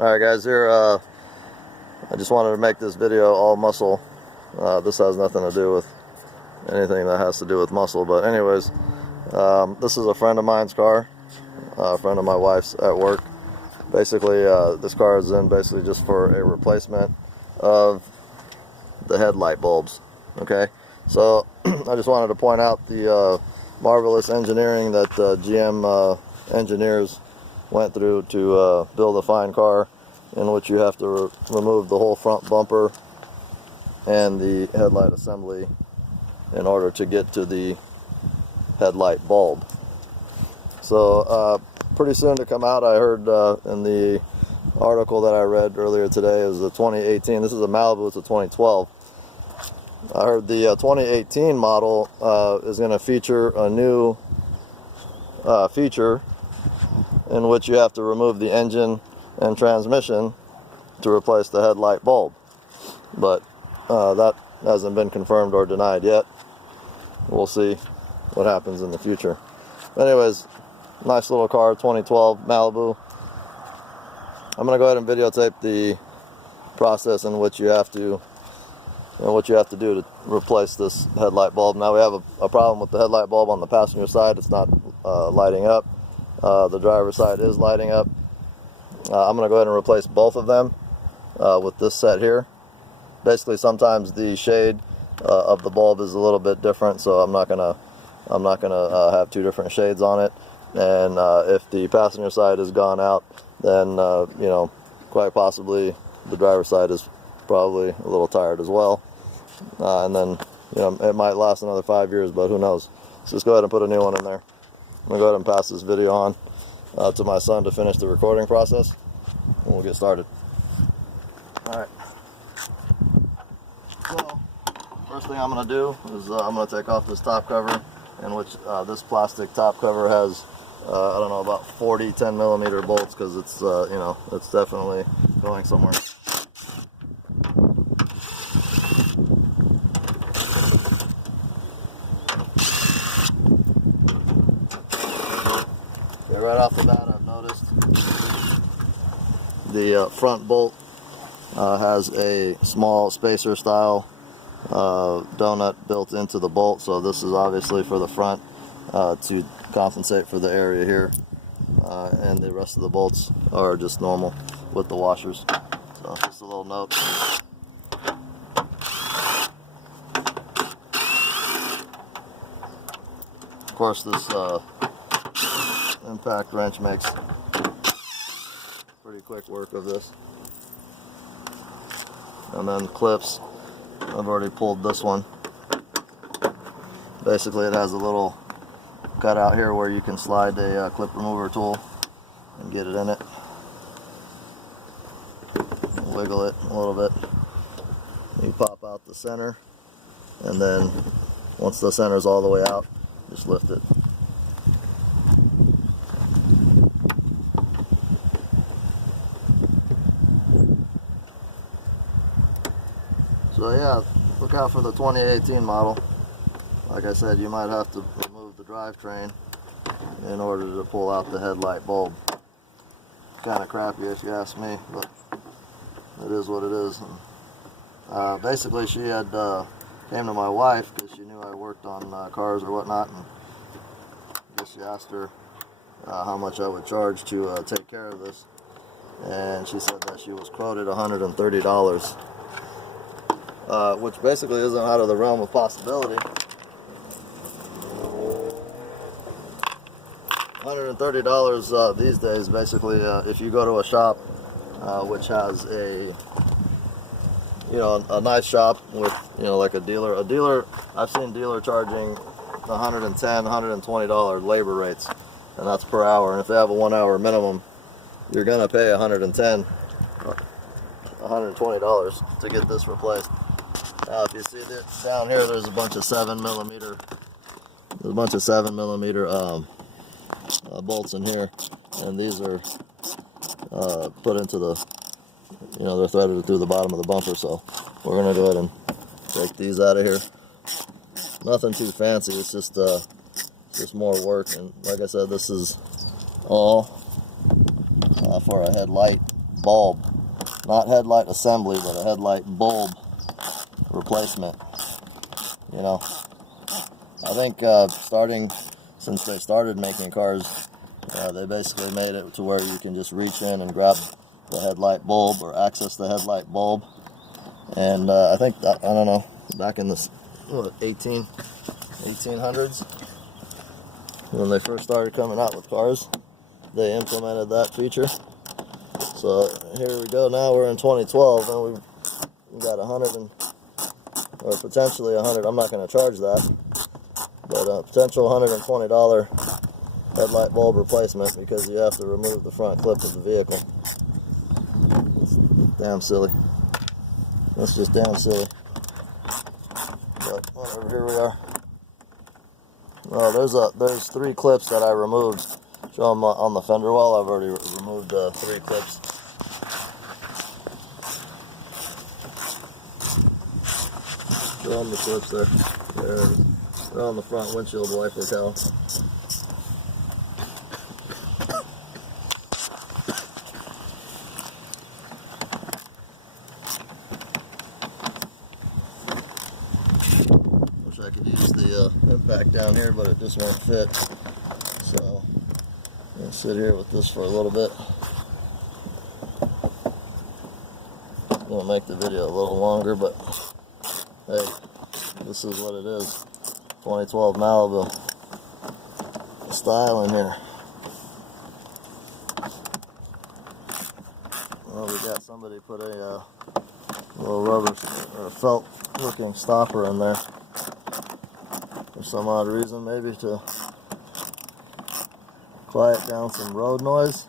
Alright guys, here I just wanted to make this video all muscle. This has nothing to do with anything that has to do with muscle, but anyways, this is a friend of mine's car, a friend of my wife's at work. Basically, this car is in basically just for a replacement of the headlight bulbs. Okay, so I just wanted to point out the marvelous engineering that GM engineers went through to build a fine car in which you have to remove the whole front bumper and the headlight assembly in order to get to the headlight bulb. So pretty soon to come out, I heard in the article that I read earlier today, is the 2018. This is a Malibu, it's a 2012. I heard the 2018 model is going to feature a new feature in which you have to remove the engine and transmission to replace the headlight bulb. But that hasn't been confirmed or denied yet. We'll see what happens in the future. But anyways, nice little car, 2012 Malibu. I'm going to go ahead and videotape the process in which you have to do to replace this headlight bulb. Now we have a problem with the headlight bulb on the passenger side. It's not lighting up. The driver's side is lighting up. I'm going to go ahead and replace both of them with this set here. Basically, sometimes the shade of the bulb is a little bit different, so I'm not gonna have two different shades on it. And if the passenger side has gone out, then you know, quite possibly the driver's side is probably a little tired as well. And then, you know, it might last another 5 years, but who knows. So just go ahead and put a new one in there. I'm going to go ahead and pass this video on to my son to finish the recording process, and we'll get started. Alright. So, first thing I'm going to do is I'm going to take off this top cover, in which this plastic top cover has, I don't know, about 40 10mm bolts, because it's, you know, it's definitely going somewhere. Right off the bat, I've noticed the front bolt has a small spacer style donut built into the bolt, so this is obviously for the front to compensate for the area here, and the rest of the bolts are just normal with the washers. So just a little note. Of course, this impact wrench makes pretty quick work of this. And then clips, I've already pulled this one. Basically, it has a little cutout here where you can slide a clip remover tool and get it in it. Wiggle it a little bit. You pop out the center, and then once the center is all the way out, just lift it. So yeah, look out for the 2018 model. Like I said, you might have to remove the drivetrain in order to pull out the headlight bulb. Kind of crappy if you ask me, but it is what it is. And, basically, she had came to my wife because she knew I worked on cars or whatnot, and I guess she asked her how much I would charge to take care of this, and she said that she was quoted $130. Which basically isn't out of the realm of possibility. $130 these days, basically, if you go to a shop which has a nice shop with, you know, like a dealer. I've seen dealer charging $110, $120 labor rates, and that's per hour. And if they have a 1 hour minimum, you're gonna pay $110, $120 to get this replaced. If you see that down here, there's a bunch of 7mm. There's a bunch of 7mm bolts in here, and these are put into the, you know, they're threaded through the bottom of the bumper. So we're gonna go ahead and take these out of here. Nothing too fancy. It's just more work. And like I said, this is all for a headlight bulb, not headlight assembly, but a headlight bulb replacement. You know, I think since they started making cars, they basically made it to where you can just reach in and grab the headlight bulb or access the headlight bulb. And I think, I don't know, back in the 1800s, when they first started coming out with cars, they implemented that feature. So here we go, now we're in 2012, and we've got or potentially 100, I'm not going to charge that, but a potential $120 headlight bulb replacement, because you have to remove the front clip of the vehicle. It's damn silly. That's just damn silly. But whatever, here we are. Well, there's 3 clips that I removed. Show them on the fender well. I've already removed 3 clips. Show them the clips there. They're on the front windshield wiper cowl. I could use the impact down here, but it just won't fit. So I'm going to sit here with this for a little bit. I'm going to make the video a little longer, but hey, this is what it is. 2012 Malibu style in here. Well, we got somebody put a little rubber or a felt looking stopper in there. For some odd reason, maybe to quiet down some road noise.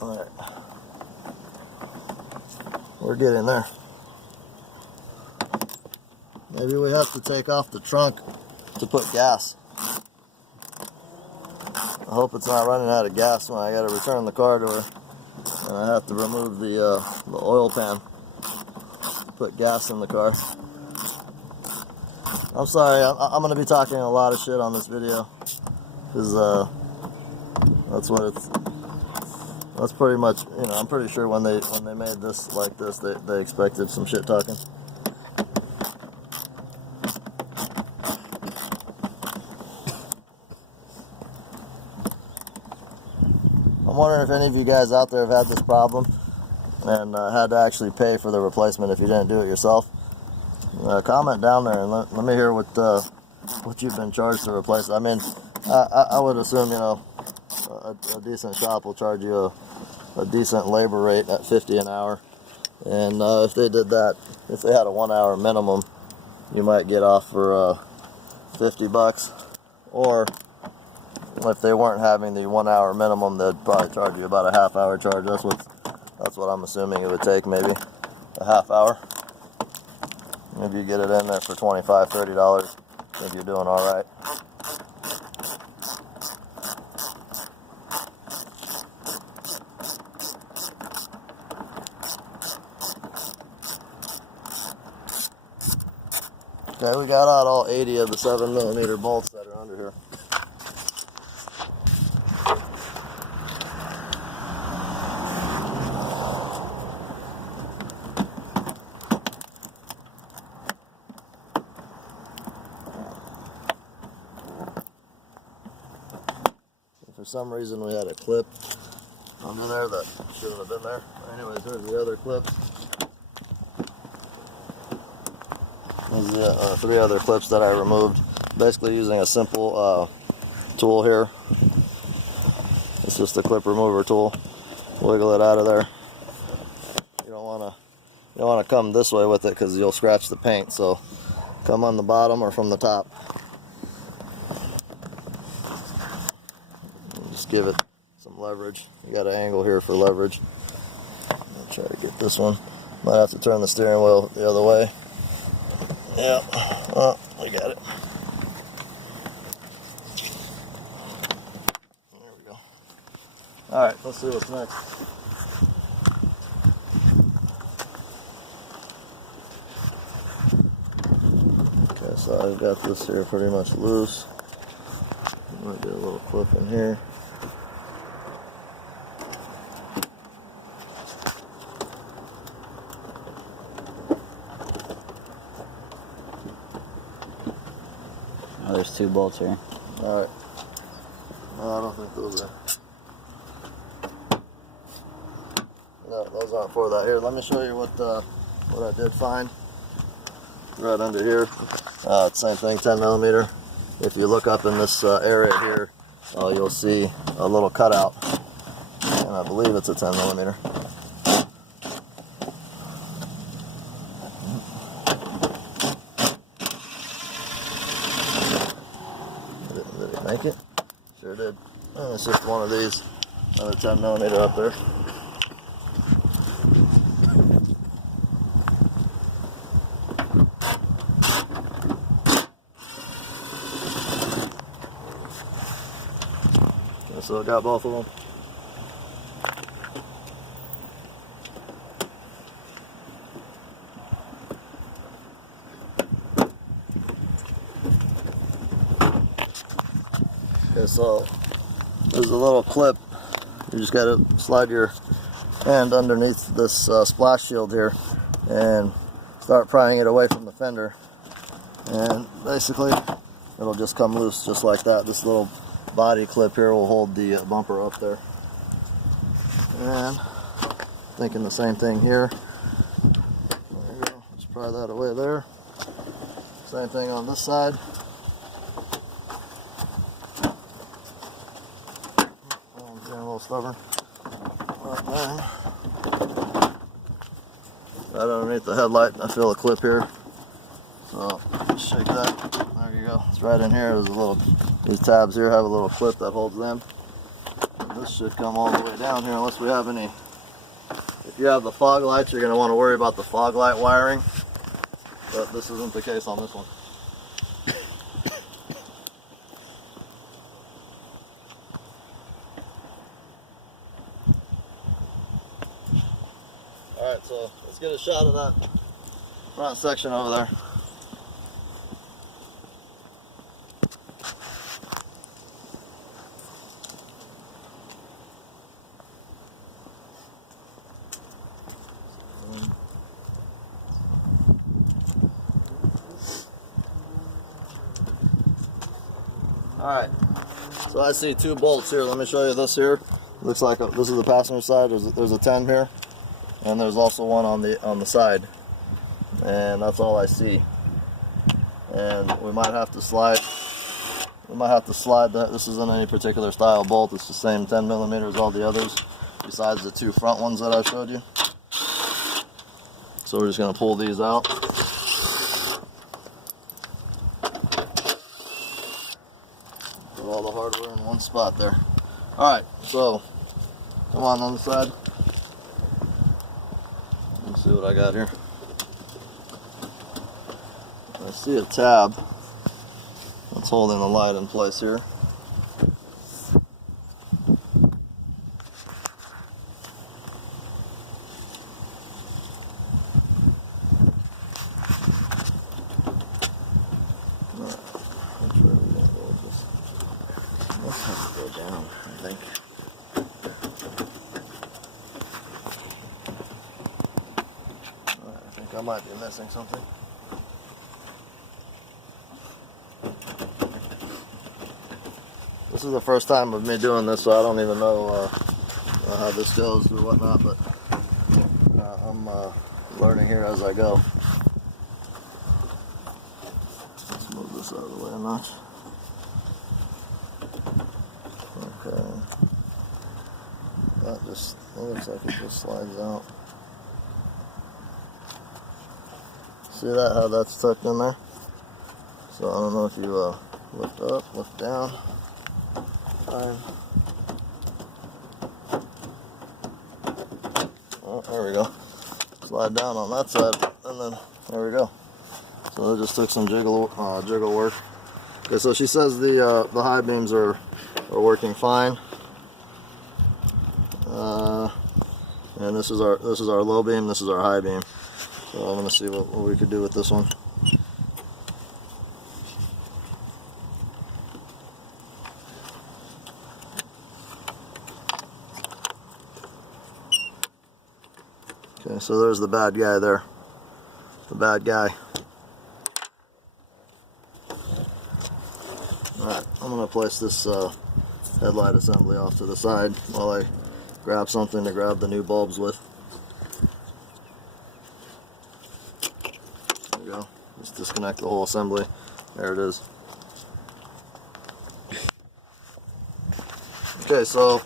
Alright, we're getting there. Maybe we have to take off the trunk to put gas. I hope it's not running out of gas when I gotta return the car to her. And I have to remove the oil pan, put gas in the car. I'm sorry, I'm going to be talking a lot of shit on this video, because that's pretty much, you know, I'm pretty sure when they made this like this, they expected some shit talking. I'm wondering if any of you guys out there have had this problem and had to actually pay for the replacement if you didn't do it yourself. Comment down there and let me hear what you've been charged to replace it. I mean, I would assume, you know, a decent shop will charge you a decent labor rate at $50 an hour. And if they did that, if they had a 1 hour minimum, you might get off for $50. Or if they weren't having the 1 hour minimum, they'd probably charge you about a half hour charge. That's what I'm assuming it would take, maybe a half hour. Maybe you get it in there for $25, $30. I think you're doing all right. Okay, we got out all 80 of the 7mm bolts that are under here. For some reason we had a clip under there that shouldn't have been there. Anyways, there's the other clips. There's the 3 other clips that I removed. Basically using a simple tool here. It's just a clip remover tool. Wiggle it out of there. You don't want to come this way with it because you'll scratch the paint. So come on the bottom or from the top. Just give it some leverage. You got an angle here for leverage. I'll try to get this one. Might have to turn the steering wheel the other way. Yeah, well, we got it. There we go. Alright, let's see what's next. Okay, so I've got this here pretty much loose. Might be a little clip in here. Oh, there's 2 bolts here. Alright. No, I don't think those are. No, those aren't for that. Here, let me show you what I did find. Right under here. Same thing, 10 millimeter. If you look up in this area here, you'll see a little cutout. And I believe it's a 10 millimeter. Did it make it? Sure did. And it's just one of these. Another 10 millimeter up there. So I got both of them. Okay, so there's a little clip. You just got to slide your hand underneath this splash shield here and start prying it away from the fender. And basically, it'll just come loose just like that. This little body clip here will hold the bumper up there. And thinking the same thing here. There you go. Just pry that away there. Same thing on this side. Oh, I'm getting a little stubborn. Right there. Right underneath the headlight, I feel a clip here. So just shake that. There you go. It's right in here. There's a little. These tabs here have a little clip that holds them. And this should come all the way down here unless we have any. If you have the fog lights, you're going to want to worry about the fog light wiring. But this isn't the case on this one. Alright, so let's get a shot of that front section over there. Alright, so I see 2 bolts here. Let me show you this here. Looks like this is the passenger side. There's a 10 here, and there's also one on the side, and that's all I see. And we might have to slide. That. This isn't any particular style bolt. It's the same 10 millimeter as all the others, besides the 2 front ones that I showed you. So we're just going to pull these out. Put all the hardware in one spot there. Alright, so come on the side. Let's see what I got here. I see a tab that's holding the light in place here. Down, I think. Alright, I think I might be missing something. This is the first time of me doing this, so I don't even know how this goes or whatnot, but I'm learning here as I go. Let's move this out of the way a notch. Okay. That looks like it just slides out. See that, how that's tucked in there? So I don't know if you lift up, lift down. Fine. Oh, there we go. Slide down on that side, and then there we go. So it just took some jiggle work. Okay, so she says the high beams are working fine, and this is our low beam. This is our high beam. So I'm going to see what we could do with this one. Okay, so there's the bad guy there. The bad guy. Alright, I'm going to place this headlight assembly off to the side while I grab something to grab the new bulbs with. There we go. Just disconnect the whole assembly. There it is. Okay, so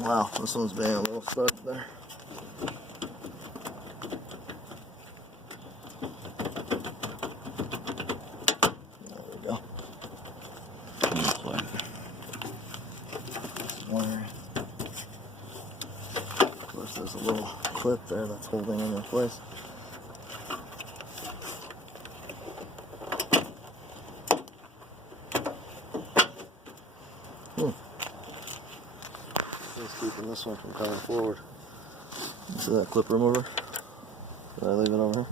wow, this one's being a little stuck there. There we go. Of course, there's a little clip there that's holding it in place. Just keeping this one from coming forward. See that clip remover? Did I leave it over here?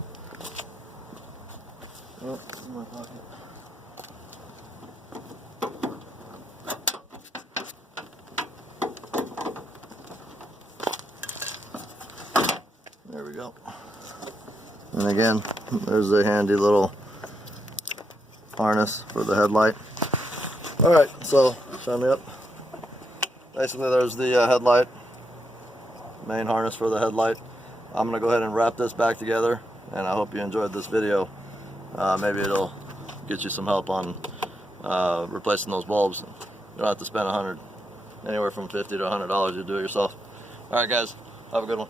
Oh, it's in my pocket. There we go. And again, there's a handy little harness for the headlight. Alright, so shine me up. Basically, there's the headlight, main harness for the headlight. I'm going to go ahead and wrap this back together, and I hope you enjoyed this video. Maybe it'll get you some help on replacing those bulbs. You don't have to spend anywhere from $50 to $100. You do it yourself. Alright guys, have a good one.